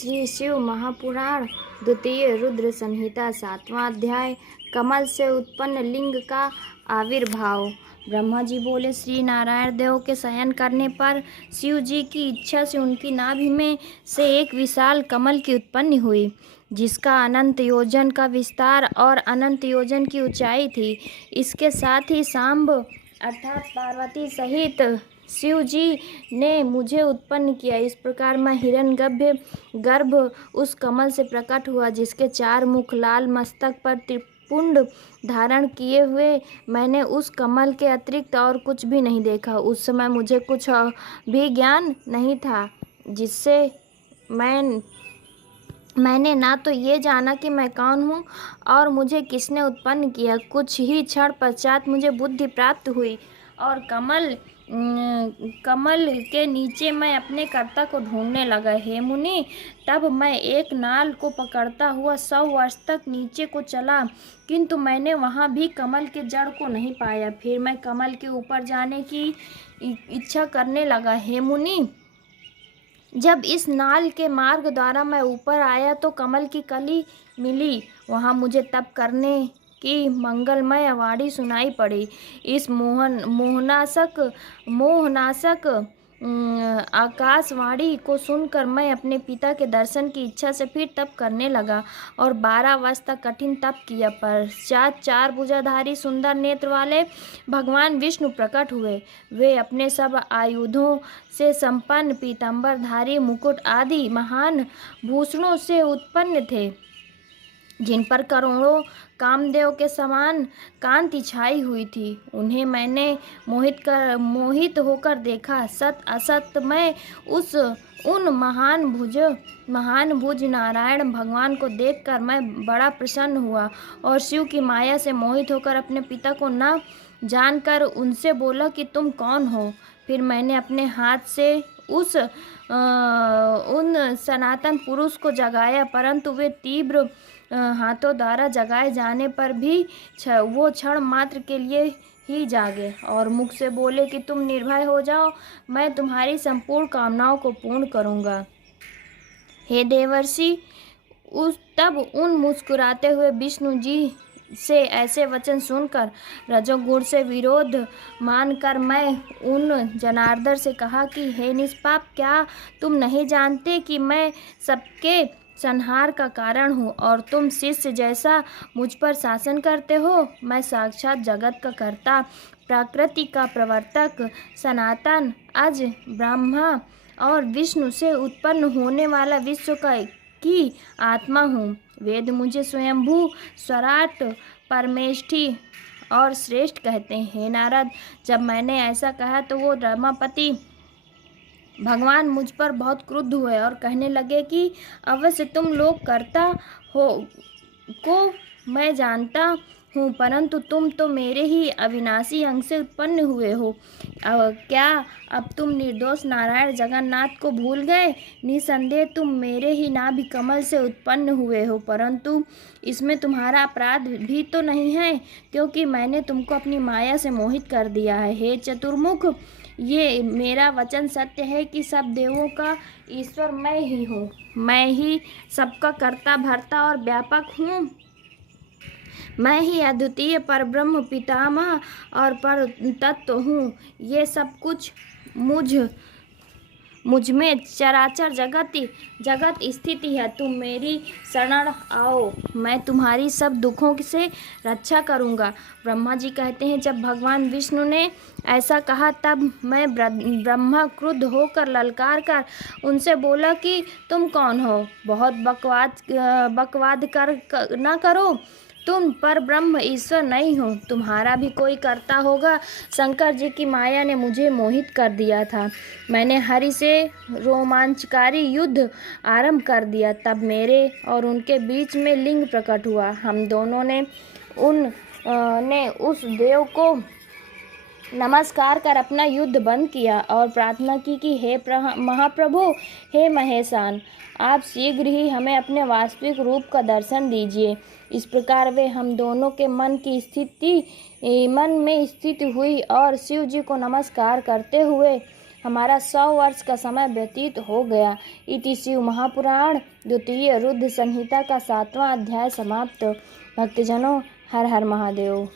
श्री शिव महापुराण द्वितीय रुद्र संहिता 7वां अध्याय कमल से उत्पन्न लिंग का आविर्भाव। ब्रह्मा जी बोले, श्री नारायण देव के शयन करने पर शिव जी की इच्छा से उनकी नाभि में से एक विशाल कमल की उत्पत्ति हुई, जिसका अनंत योजन का विस्तार और अनंत योजन की ऊंचाई थी। इसके साथ ही सांब अर्थात पार्वती सहित शिव जी ने मुझे उत्पन्न किया। इस प्रकार मैं हिरण्यगर्भ उस कमल से प्रकट हुआ, जिसके 4 मुख, लाल मस्तक पर त्रिपुंड धारण किए हुए। मैंने उस कमल के अतिरिक्त और कुछ भी नहीं देखा। उस समय मुझे कुछ भी ज्ञान नहीं था, जिससे मैंने ना तो ये जाना कि मैं कौन हूँ और मुझे किसने उत्पन्न किया। कुछ ही क्षण पश्चात मुझे बुद्धि प्राप्त हुई और कमल के नीचे मैं अपने कर्ता को ढूंढने लगा। हे मुनि, तब मैं एक नाल को पकड़ता हुआ 100 वर्ष तक नीचे को चला, किंतु मैंने वहाँ भी कमल के जड़ को नहीं पाया। फिर मैं कमल के ऊपर जाने की इच्छा करने लगा। हे मुनि, जब इस नाल के मार्ग द्वारा मैं ऊपर आया तो कमल की कली मिली। वहाँ मुझे तप करने की मंगलमय वाणी सुनाई पड़ी। इस मोहनाशक आकाशवाणी को सुनकर मैं अपने पिता के दर्शन की इच्छा से फिर तप करने लगा और 12 वर्ष तक कठिन तप किया। पश्चात 4 भुजाधारी सुंदर नेत्र वाले भगवान विष्णु प्रकट हुए। वे अपने सब आयुधों से संपन्न, पीतांबरधारी, मुकुट आदि महान भूषणों से उत्पन्न थे, जिन पर करोड़ों कामदेव के समान कांति छाई हुई थी। उन्हें मैंने मोहित होकर देखा। सत असत मैं उन महान भुज नारायण भगवान को देखकर मैं बड़ा प्रसन्न हुआ और शिव की माया से मोहित होकर अपने पिता को न जानकर उनसे बोला कि तुम कौन हो। फिर मैंने अपने हाथ से उन सनातन पुरुष को जगाया, परंतु वे तीव्र हाथों द्वारा जगाए जाने पर भी वो क्षण मात्र के लिए ही जागे और मुख से बोले कि तुम निर्भय हो जाओ, मैं तुम्हारी संपूर्ण कामनाओं को पूर्ण करूंगा। हे देवर्षि, तब उन मुस्कुराते हुए विष्णु जी से ऐसे वचन सुनकर रजोगुण से विरोध मानकर मैं उन जनार्दन से कहा कि हे निष्पाप, क्या तुम नहीं जानते कि मैं सबके संहार का कारण हूँ और तुम शिष्य जैसा मुझ पर शासन करते हो। मैं साक्षात जगत का कर्ता, प्रकृति का प्रवर्तक, सनातन, अज, ब्रह्मा और विष्णु से उत्पन्न होने वाला विश्व की आत्मा हूँ। वेद मुझे स्वयंभू, स्वराट, परमेष्ठी और श्रेष्ठ कहते हैं। हे नारद, जब मैंने ऐसा कहा तो वो रमापति भगवान मुझ पर बहुत क्रुद्ध हुए और कहने लगे कि अवश्य तुम लोग कर्ता हो को मैं जानता हूँ, परंतु तुम तो मेरे ही अविनाशी अंग से उत्पन्न हुए हो। क्या अब तुम निर्दोष नारायण जगन्नाथ को भूल गए? निसंदेह तुम मेरे ही नाभि कमल से उत्पन्न हुए हो, परंतु इसमें तुम्हारा अपराध भी तो नहीं है, क्योंकि मैंने तुमको अपनी माया से मोहित कर दिया है। हे चतुर्मुख, ये मेरा वचन सत्य है कि सब देवों का ईश्वर मैं ही हूँ। मैं ही सबका कर्ता, भर्ता और व्यापक हूँ। मैं ही अद्वितीय परब्रह्म, पितामह और पर तत्व हूँ। ये सब कुछ मुझ में चराचर जगत स्थिति है। तुम मेरी शरण आओ, मैं तुम्हारी सब दुखों से रक्षा करूँगा। ब्रह्मा जी कहते हैं, जब भगवान विष्णु ने ऐसा कहा तब मैं ब्रह्मा क्रुद्ध होकर ललकार कर उनसे बोला कि तुम कौन हो? बहुत बकवाद न करो। तुम पर ब्रह्म ईश्वर नहीं हो, तुम्हारा भी कोई कर्ता होगा। शंकर जी की माया ने मुझे मोहित कर दिया था। मैंने हरि से रोमांचकारी युद्ध आरंभ कर दिया। तब मेरे और उनके बीच में लिंग प्रकट हुआ। हम दोनों ने उस देव को नमस्कार कर अपना युद्ध बंद किया और प्रार्थना की कि हे महाप्रभु, हे महेशान, आप शीघ्र ही हमें अपने वास्तविक रूप का दर्शन दीजिए। इस प्रकार वे हम दोनों के मन में स्थिति हुई और शिव जी को नमस्कार करते हुए हमारा 100 वर्ष का समय व्यतीत हो गया। इति शिव महापुराण द्वितीय रुद्र संहिता का 7वां अध्याय समाप्त। भक्तजनों, हर हर महादेव।